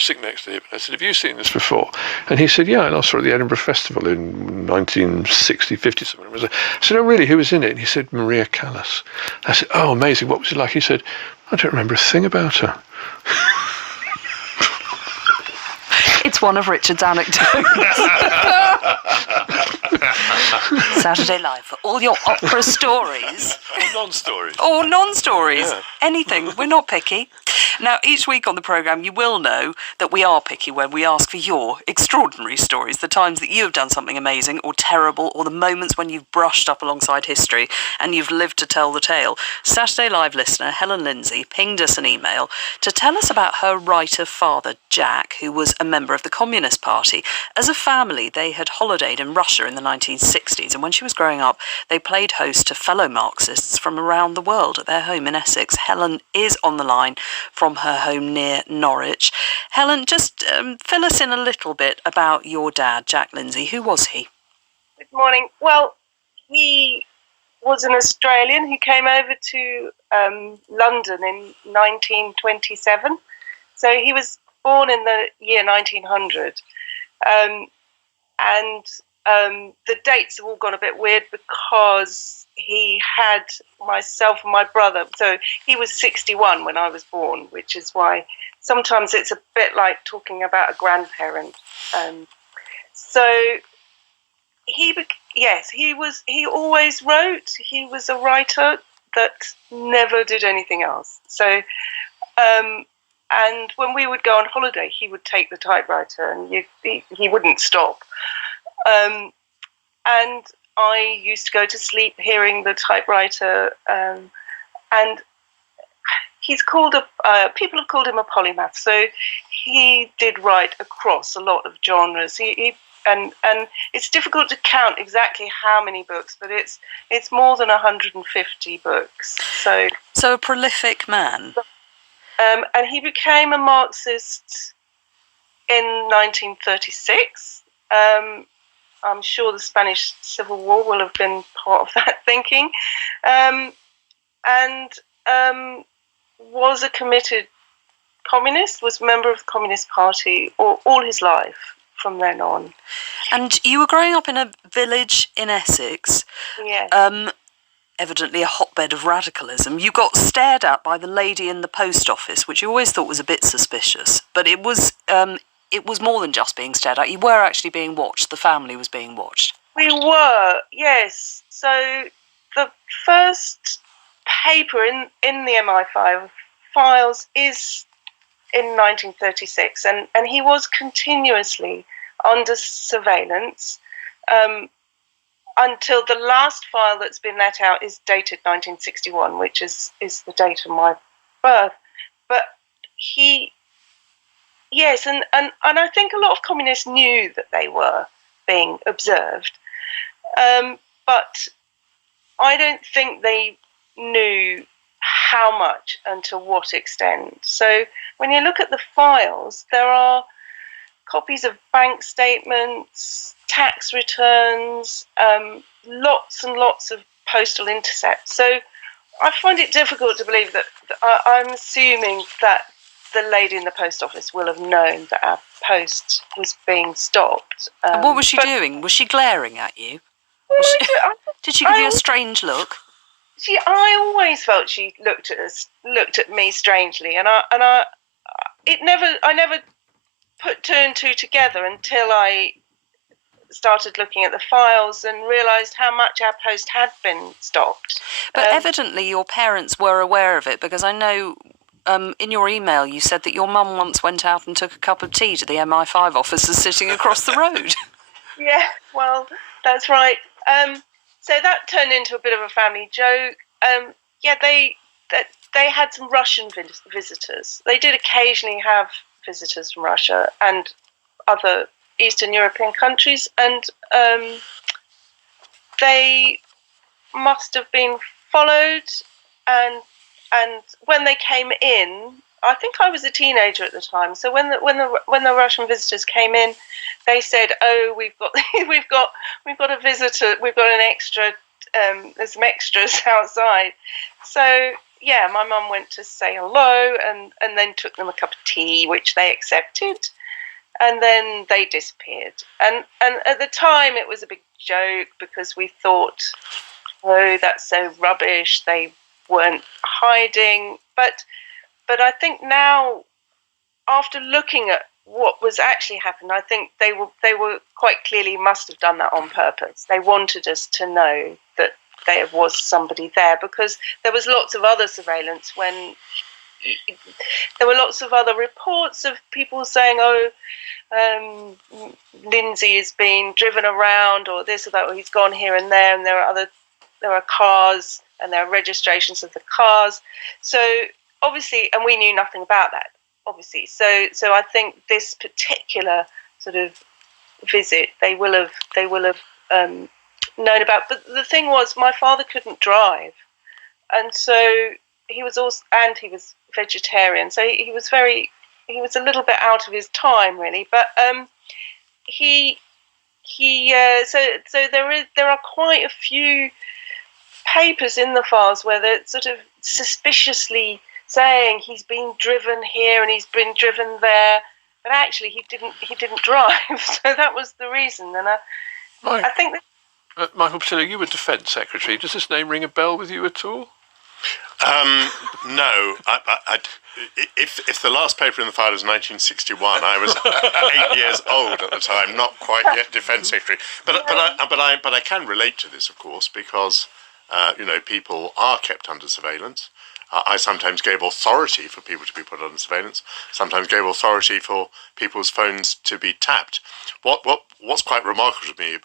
sitting next to him. I said, have you seen this before? And he said, yeah, and I saw it at the Edinburgh Festival in 1960, 50 something. I said, oh, really? Who was in it? And he said, Maria Callas. I said, oh, amazing. What was it like? He said, I don't remember a thing about her. It's one of Richard's anecdotes. Saturday Live for all your opera stories. Or non-stories. Or non-stories. Yeah. Anything. We're not picky. Now, each week on the programme, you will know that we are picky when we ask for your extraordinary stories, the times that you have done something amazing or terrible, or the moments when you've brushed up alongside history and you've lived to tell the tale. Saturday Live listener Helen Lindsay pinged us an email to tell us about her writer father, Jack, who was a member of the Communist Party. As a family, they had holidayed in Russia in the 1960s, and when she was growing up, they played host to fellow Marxists from around the world at their home in Essex. Helen is on the line from her home near Norwich. Helen, just fill us in a little bit about your dad, Jack Lindsay. Who was he? Good morning. Well, he was an Australian who came over to London in 1927. So he was born in the year 1900. The dates have all gone a bit weird because he had myself and my brother. So he was 61 when I was born, which is why sometimes it's a bit like talking about a grandparent. He always wrote. He was a writer that never did anything else. So, and when we would go on holiday, he would take the typewriter and he wouldn't stop. And I used to go to sleep hearing the typewriter, and he's called people have called him a polymath. So he did write across a lot of genres. And it's difficult to count exactly how many books, but it's more than 150 books. So a prolific man. And he became a Marxist in 1936. I'm sure the Spanish Civil War will have been part of that thinking, and was a committed communist, was a member of the Communist Party all his life from then on. And you were growing up in a village in Essex, yes. Evidently a hotbed of radicalism. You got stared at by the lady in the post office, which you always thought was a bit suspicious, but it was more than just being stared at. You were actually being watched. The family was being watched. We were, yes. So the first paper in the MI5 files is in 1936, and he was continuously under surveillance until the last file that's been let out is dated 1961, which is the date of my birth. But yes, and I think a lot of communists knew that they were being observed, but I don't think they knew how much and to what extent. So when you look at the files, there are copies of bank statements, tax returns, lots and lots of postal intercepts. So I find it difficult to believe that I'm assuming that the lady in the post office will have known that our post was being stopped. And what was she doing? Was she glaring at you? Did she give you a strange look? I always felt she looked at me strangely, and I never put two and two together until I started looking at the files and realised how much our post had been stopped. But evidently your parents were aware of it, because I know in your email you said that your mum once went out and took a cup of tea to the MI5 officers sitting across the road. Yeah, well, that's right. So that turned into a bit of a family joke. They had some Russian visitors. They did occasionally have visitors from Russia and other Eastern European countries, and they must have been followed. And when they came in, I think I was a teenager at the time. So when the Russian visitors came in, they said, "Oh, we've got a visitor. We've got an extra. There's some extras outside." So yeah, my mum went to say hello and then took them a cup of tea, which they accepted. And then they disappeared. And at the time, it was a big joke because we thought, oh, that's so rubbish. They weren't hiding. But I think now, after looking at what was actually happened, I think they were quite clearly must have done that on purpose. They wanted us to know that there was somebody there, because there was lots of other surveillance when there were lots of other reports of people saying, Lindsay is being driven around, or this or that, or he's gone here and there, and there are cars and there are registrations of the cars. So obviously, and we knew nothing about that, obviously. So I think this particular sort of visit they will have known about. But the thing was, my father couldn't drive, and so he was vegetarian, so he was a little bit out of his time, really. But so there are quite a few papers in the files where they're sort of suspiciously saying he's been driven here and he's been driven there, but actually he didn't drive. So that was the reason. And I think that Michael Portillo, you were Defence Secretary. Does this name ring a bell with you at all? No. If the last paper in the file is 1961, I was 8 years old at the time, not quite yet Defence Secretary. But I can relate to this, of course, because people are kept under surveillance. I sometimes gave authority for people to be put under surveillance. Sometimes gave authority for people's phones to be tapped. What's quite remarkable to me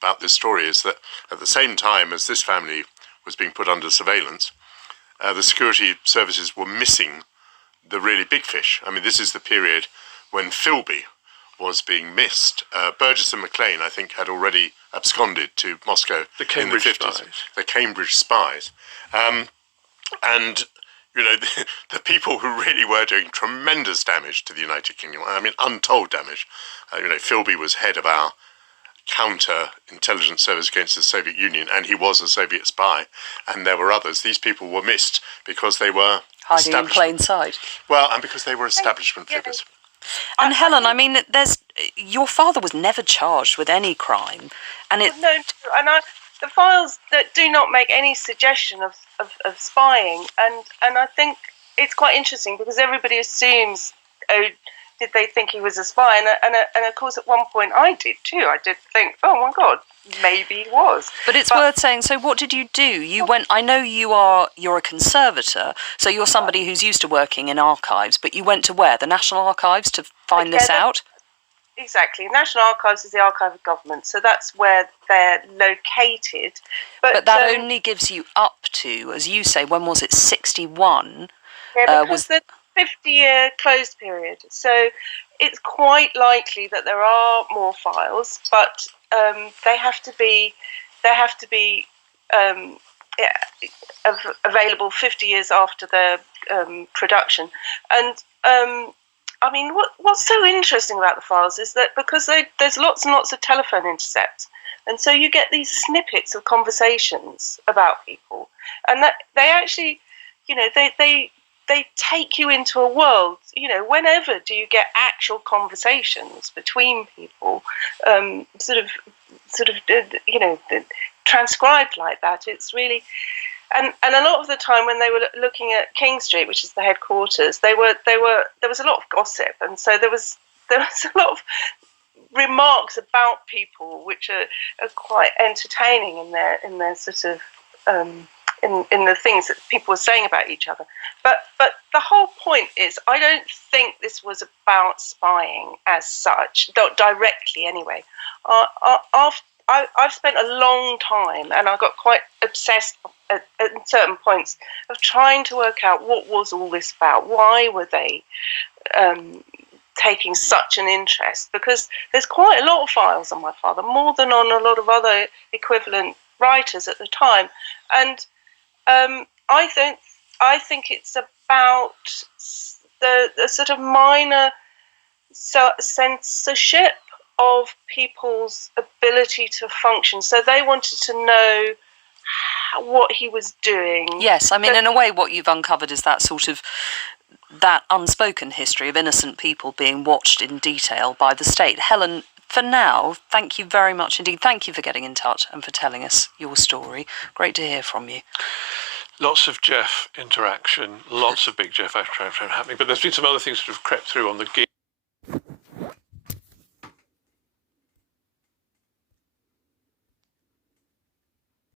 about this story is that at the same time as this family was being put under surveillance, the security services were missing the really big fish. I mean, this is the period when Philby was being missed. Burgess and Maclean, I think, had already absconded to Moscow in the 50s. Spies. The Cambridge spies. And, the people who really were doing tremendous damage to the United Kingdom, I mean, untold damage. Philby was head of our counter-intelligence service against the Soviet Union, and he was a Soviet spy, and there were others. These people were missed because they were hiding in plain sight. Well, and because they were establishment figures. And Helen, I mean, your father was never charged with any crime, and the files that do not make any suggestion of spying, and I think it's quite interesting because everybody assumes, did they think he was a spy? And of course, at one point I did too. I did think, oh my God, maybe he was. But it's worth saying. So, what did you do? You went. I know you're a conservator, so you're somebody who's used to working in archives. But you went to where? The National Archives to find this out. Exactly. National Archives is the archive of government, so that's where they're located. But that only gives you up to, as you say, when was it? 61. Yeah, because the 50-year closed period. So it's quite likely that there are more files, but they have to be available 50 years after their production. And I mean, what's so interesting about the files is that because there's lots and lots of telephone intercepts, and so you get these snippets of conversations about people, and that they actually, they take you into a world. Whenever do you get actual conversations between people, transcribed like that? It's really, and a lot of the time when they were looking at King Street, which is the headquarters, there was a lot of gossip, and so there was a lot of remarks about people which are quite entertaining in their sort of in the things that people were saying about each other. But the whole point is, I don't think this was about spying as such, directly anyway. I've spent a long time, and I got quite obsessed at certain points of trying to work out what was all this about. Why were they taking such an interest? Because there's quite a lot of files on my father, more than on a lot of other equivalent writers at the time. And I think it's about the sort of minor censorship of people's ability to function. So they wanted to know what he was doing. Yes, I mean, in a way, what you've uncovered is that sort of that unspoken history of innocent people being watched in detail by the state. Helen, for now, thank you very much indeed. Thank you for getting in touch and for telling us your story. Great to hear from you. Lots of Jeff interaction, lots of big Jeff interaction happening, but there's been some other things that have crept through on the